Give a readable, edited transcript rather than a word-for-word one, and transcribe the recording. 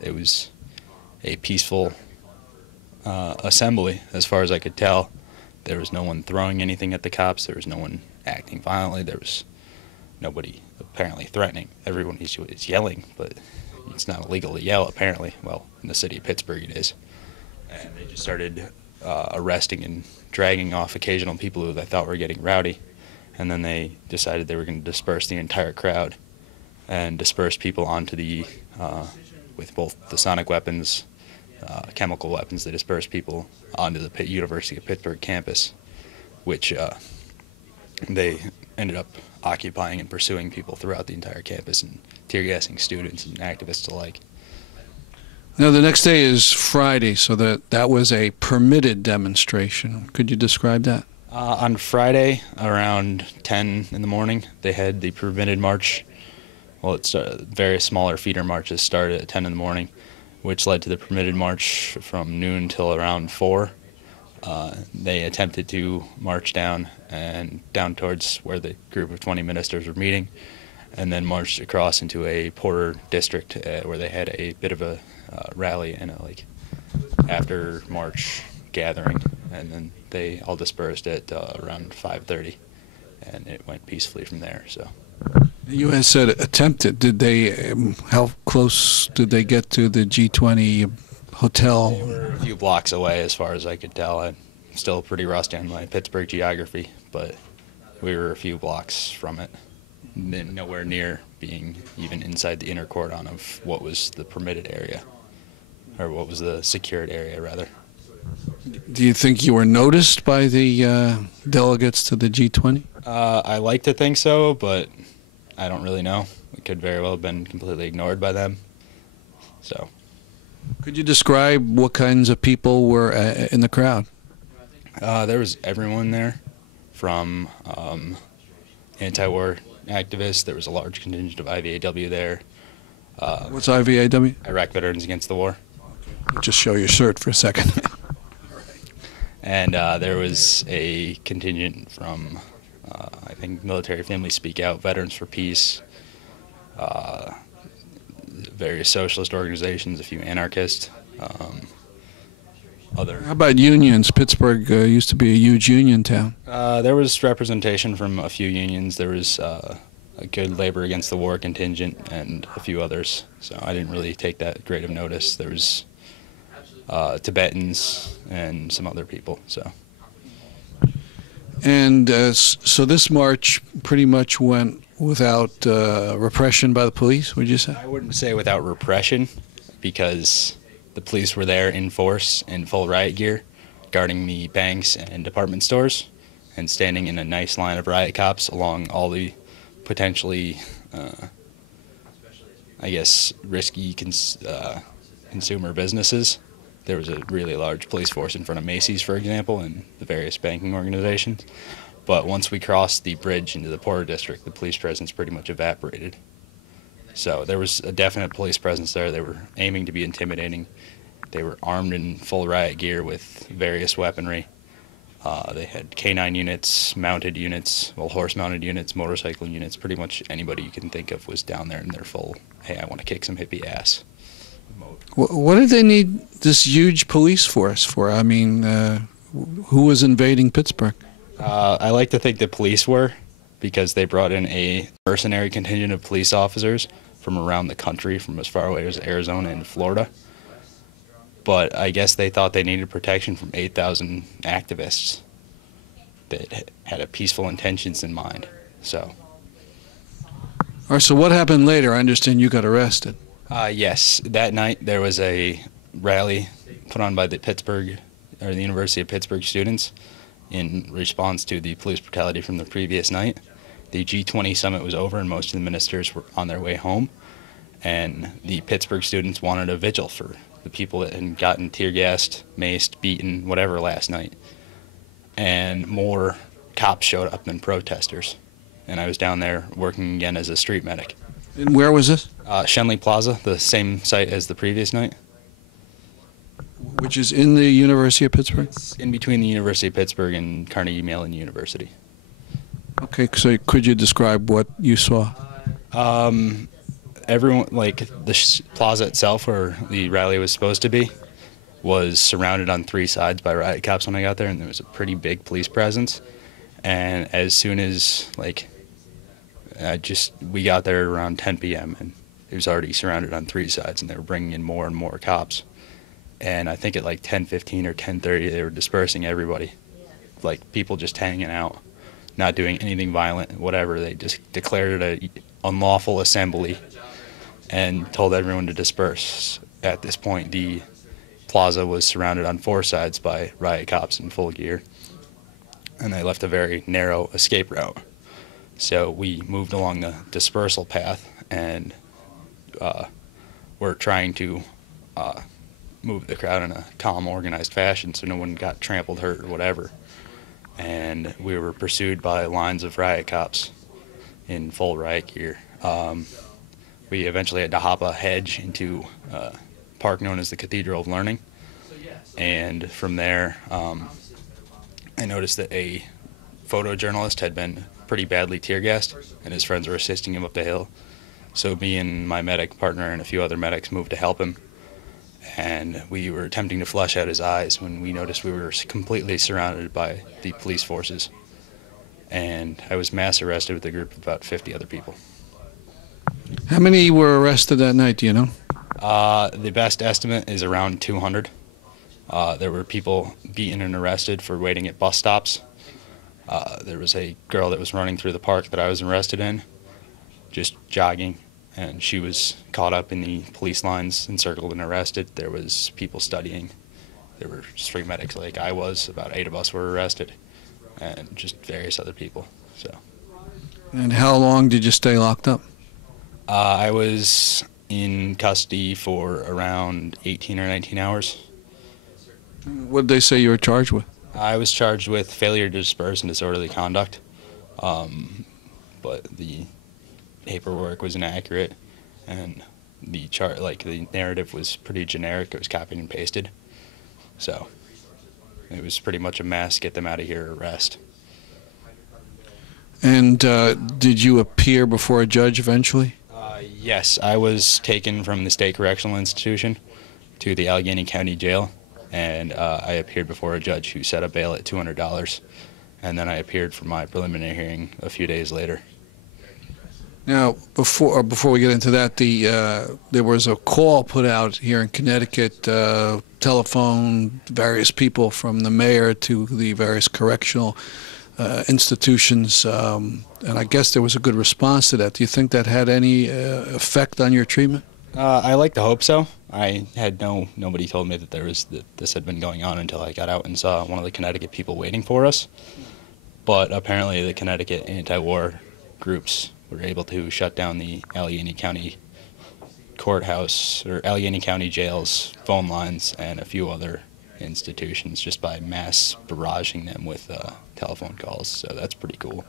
It was a peaceful assembly, as far as I could tell. There was no one throwing anything at the cops. There was no one acting violently. There was nobody apparently threatening. Everyone is yelling, but it's not illegal to yell, apparently. Well, in the city of Pittsburgh it is. And they just started arresting and dragging off occasional people who they thought were getting rowdy. And then they decided they were going to disperse the entire crowd and disperse people onto the, with both the sonic weapons, chemical weapons. They dispersed people onto the University of Pittsburgh campus, which they ended up occupying and pursuing people throughout the entire campus and tear gassing students and activists alike. Now, the next day is Friday, so that was a permitted demonstration. Could you describe that? On Friday, around 10 in the morning, they had the permitted march. Well, various smaller feeder marches started at 10 in the morning, which led to the permitted march from noon till around 4. They attempted to march down towards where the group of 20 ministers were meeting, and then marched across into a poorer district where they had a bit of a rally and a after march gathering, and then they all dispersed at around 5:30, and it went peacefully from there. So. You had said attempted. Did they? How close did they get to the G20 hotel? They were a few blocks away, as far as I could tell. I'm still pretty rusty on my Pittsburgh geography, but we were a few blocks from it, nowhere near being even inside the inner cordon of what was the permitted area, or what was the secured area, rather. Do you think you were noticed by the delegates to the G20? I like to think so, but I don't really know. It could very well have been completely ignored by them. So. Could you describe what kinds of people were in the crowd? There was everyone there, from anti-war activists. There was a large contingent of IVAW there. What's IVAW? Iraq Veterans Against the War. Just show your shirt for a second. And there was a contingent from, I think, Military Families Speak Out, Veterans for Peace, various socialist organizations, a few anarchists, other. How about unions? Pittsburgh used to be a huge union town. There was representation from a few unions. There was a good Labor Against the War contingent and a few others. So I didn't really take that great of notice. There was Tibetans and some other people. So. And so this march pretty much went without repression by the police, would you say? I wouldn't say without repression, because the police were there in force, in full riot gear, guarding the banks and department stores, and standing in a nice line of riot cops along all the potentially, I guess, risky consumer businesses. There was a really large police force in front of Macy's, for example, and the various banking organizations. But once we crossed the bridge into the poorer district, the police presence pretty much evaporated. So there was a definite police presence there. They were aiming to be intimidating. They were armed in full riot gear with various weaponry. They had canine units, mounted units, well, horse-mounted units, motorcycle units. Pretty much anybody you can think of was down there in their full, hey, I want to kick some hippie ass mode. What did they need this huge police force for? I mean, who was invading Pittsburgh? I like to think the police were, because they brought in a mercenary contingent of police officers from around the country, from as far away as Arizona and Florida. But I guess they thought they needed protection from 8,000 activists that had peaceful intentions in mind. So. All right, so what happened later? I understand you got arrested. Yes, that night there was a rally put on by the University of Pittsburgh students in response to the police brutality from the previous night. The G20 summit was over and most of the ministers were on their way home, and the Pittsburgh students wanted a vigil for the people that had gotten tear gassed, maced, beaten, whatever last night. And more cops showed up than protesters. And I was down there working again as a street medic. And where was this? Schenley Plaza, the same site as the previous night. Which is in the University of Pittsburgh? It's in between the University of Pittsburgh and Carnegie Mellon University. Okay, so could you describe what you saw? everyone, like the plaza itself where the rally was supposed to be, was surrounded on three sides by riot cops when I got there, and there was a pretty big police presence. And as soon as we got there around 10 p.m. and it was already surrounded on three sides, and they were bringing in more and more cops. And I think at like 10:15 or 10:30, they were dispersing everybody, like people just hanging out, not doing anything violent, whatever. They just declared it an unlawful assembly and told everyone to disperse. At this point, the plaza was surrounded on four sides by riot cops in full gear, and they left a very narrow escape route. So we moved along the dispersal path, and we're trying to move the crowd in a calm, organized fashion so no one got trampled, hurt, or whatever. And we were pursued by lines of riot cops in full riot gear. We eventually had to hop a hedge into a park known as the Cathedral of Learning. And from there, I noticed that a photojournalist had been pretty badly tear gassed, and his friends were assisting him up the hill. So me and my medic partner and a few other medics moved to help him. And we were attempting to flush out his eyes when we noticed we were completely surrounded by the police forces. And I was mass arrested with a group of about 50 other people. How many were arrested that night, do you know? The best estimate is around 200. There were people beaten and arrested for waiting at bus stops. There was a girl that was running through the park that I was arrested in, just jogging, and she was caught up in the police lines, encircled and arrested. There was people studying. There were street medics like I was. About 8 of us were arrested, and just various other people. So. And how long did you stay locked up? I was in custody for around 18 or 19 hours. What did they say you were charged with? I was charged with failure to disperse and disorderly conduct, but the paperwork was inaccurate, and the narrative was pretty generic. It was copied and pasted, so it was pretty much a mess. Get them out of here, arrest. And did you appear before a judge eventually? Yes, I was taken from the state correctional institution to the Allegheny County Jail, and I appeared before a judge who set a bail at $200, and then I appeared for my preliminary hearing a few days later. Now, before we get into that, there was a call put out here in Connecticut, telephone, various people from the mayor to the various correctional institutions, and I guess there was a good response to that. Do you think that had any effect on your treatment? I like to hope so. I had nobody told me that this had been going on until I got out and saw one of the Connecticut people waiting for us. But apparently the Connecticut anti-war groups were able to shut down the Allegheny County courthouse or Allegheny County jail's phone lines and a few other institutions just by mass barraging them with telephone calls. So that's pretty cool.